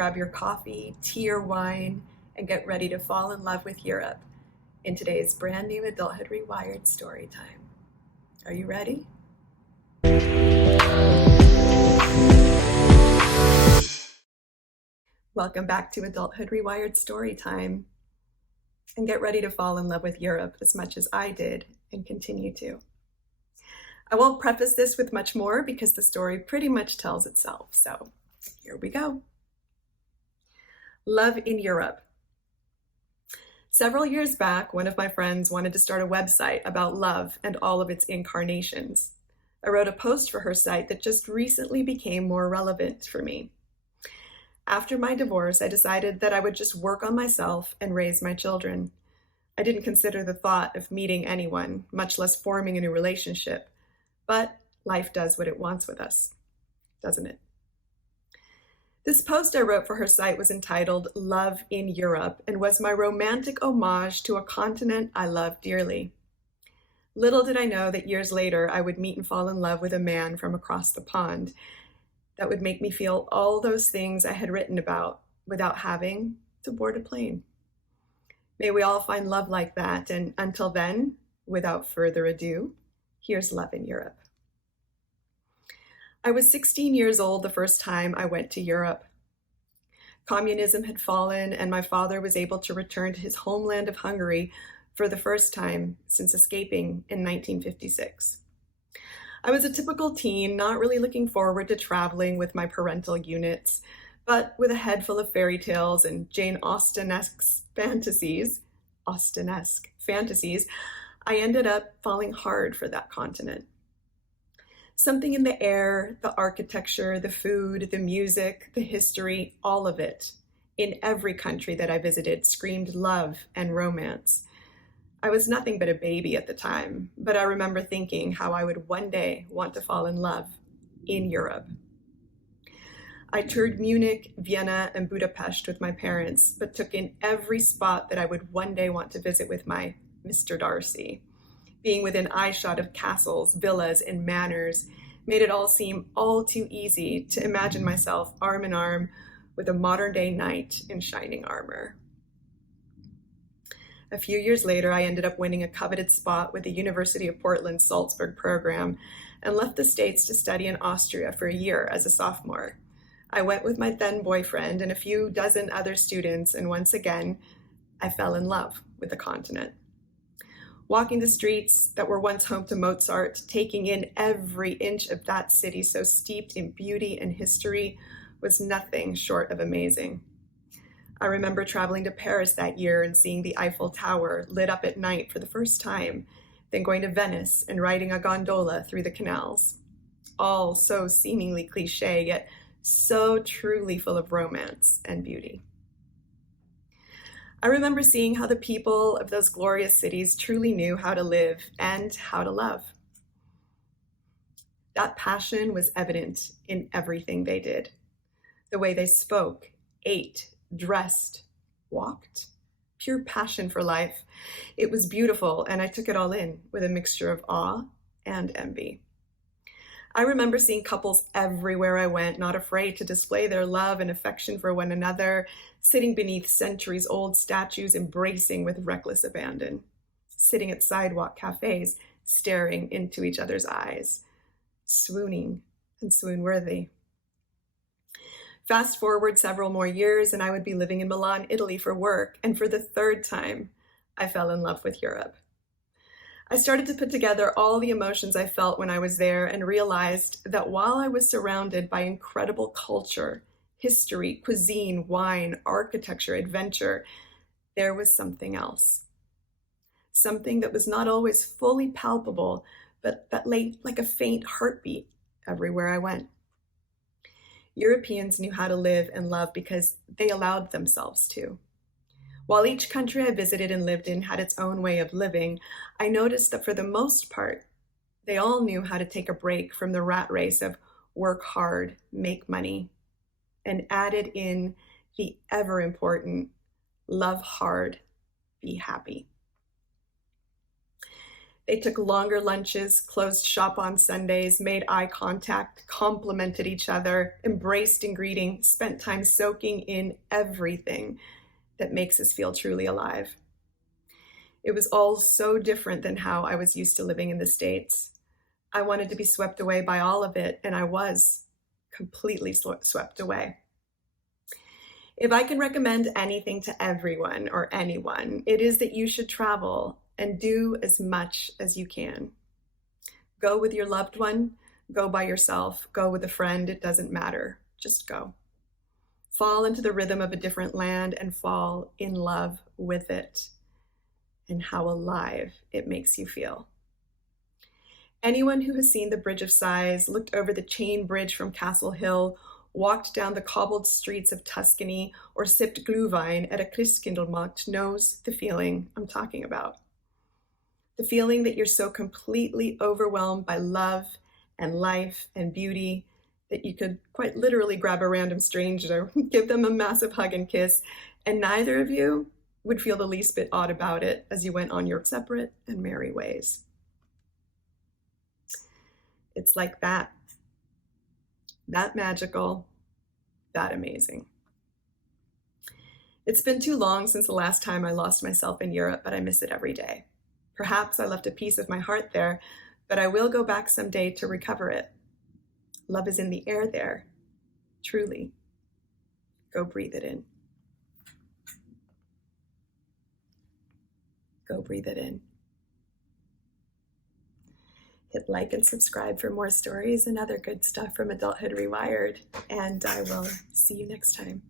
grab your coffee, tea, or wine, and get ready to fall in love with Europe in today's brand new Adulthood Rewired Storytime. Are you ready? Welcome back to Adulthood Rewired Storytime, and get ready to fall in love with Europe as much as I did and continue to. I won't preface this with much more because the story pretty much tells itself, so here we go. Love in Europe. Several years back, one of my friends wanted to start a website about love and all of its incarnations. I wrote a post for her site that just recently became more relevant for me. After my divorce, I decided that I would just work on myself and raise my children. I didn't consider the thought of meeting anyone, much less forming a new relationship. But life does what it wants with us, doesn't it? This post I wrote for her site was entitled Love in Europe and was my romantic homage to a continent I love dearly. Little did I know that years later I would meet and fall in love with a man from across the pond that would make me feel all those things I had written about without having to board a plane. May we all find love like that, and until then, without further ado, here's Love in Europe. I was 16 years old the first time I went to Europe. Communism had fallen, and my father was able to return to his homeland of Hungary for the first time since escaping in 1956. I was a typical teen, not really looking forward to traveling with my parental units, but with a head full of fairy tales and Jane Austen-esque fantasies, I ended up falling hard for that continent. Something in the air, the architecture, the food, the music, the history, all of it, in every country that I visited, screamed love and romance. I was nothing but a baby at the time, but I remember thinking how I would one day want to fall in love in Europe. I toured Munich, Vienna, and Budapest with my parents, but took in every spot that I would one day want to visit with my Mr. Darcy. Being within eyeshot of castles, villas, and manors made it all seem all too easy to imagine myself arm in arm with a modern-day knight in shining armor. A few years later, I ended up winning a coveted spot with the University of Portland's Salzburg program and left the States to study in Austria for a year as a sophomore. I went with my then boyfriend and a few dozen other students, and once again, I fell in love with the continent. Walking the streets that were once home to Mozart, taking in every inch of that city so steeped in beauty and history, was nothing short of amazing. I remember traveling to Paris that year and seeing the Eiffel Tower lit up at night for the first time, then going to Venice and riding a gondola through the canals. All so seemingly cliche, yet so truly full of romance and beauty. I remember seeing how the people of those glorious cities truly knew how to live and how to love. That passion was evident in everything they did. The way they spoke, ate, dressed, walked. Pure passion for life. It was beautiful, and I took it all in with a mixture of awe and envy. I remember seeing couples everywhere I went, not afraid to display their love and affection for one another, sitting beneath centuries-old statues, embracing with reckless abandon, sitting at sidewalk cafes, staring into each other's eyes, swooning and swoon-worthy. Fast forward several more years, and I would be living in Milan, Italy for work, and for the third time, I fell in love with Europe. I started to put together all the emotions I felt when I was there and realized that while I was surrounded by incredible culture, history, cuisine, wine, architecture, adventure, there was something else. Something that was not always fully palpable, but that lay like a faint heartbeat everywhere I went. Europeans knew how to live and love because they allowed themselves to. While each country I visited and lived in had its own way of living, I noticed that for the most part, they all knew how to take a break from the rat race of work hard, make money, and added in the ever important love hard, be happy. They took longer lunches, closed shop on Sundays, made eye contact, complimented each other, embraced in greeting, spent time soaking in everything that makes us feel truly alive. It was all so different than how I was used to living in the States. I wanted to be swept away by all of it, and I was completely swept away. If I can recommend anything to everyone or anyone, it is that you should travel and do as much as you can. Go with your loved one, go by yourself, go with a friend, it doesn't matter. Just go. Fall into the rhythm of a different land and fall in love with it and how alive it makes you feel. Anyone who has seen the Bridge of Sighs, looked over the chain bridge from Castle Hill, walked down the cobbled streets of Tuscany, or sipped glühwein at a Christkindlmarkt knows the feeling I'm talking about. The feeling that you're so completely overwhelmed by love and life and beauty that you could quite literally grab a random stranger, give them a massive hug and kiss, and neither of you would feel the least bit odd about it as you went on your separate and merry ways. It's like that magical, that amazing. It's been too long since the last time I lost myself in Europe, but I miss it every day. Perhaps I left a piece of my heart there, but I will go back someday to recover it. Love is in the air there, truly. Go breathe it in. Go breathe it in. Hit like and subscribe for more stories and other good stuff from Adulthood Rewired, and I will see you next time.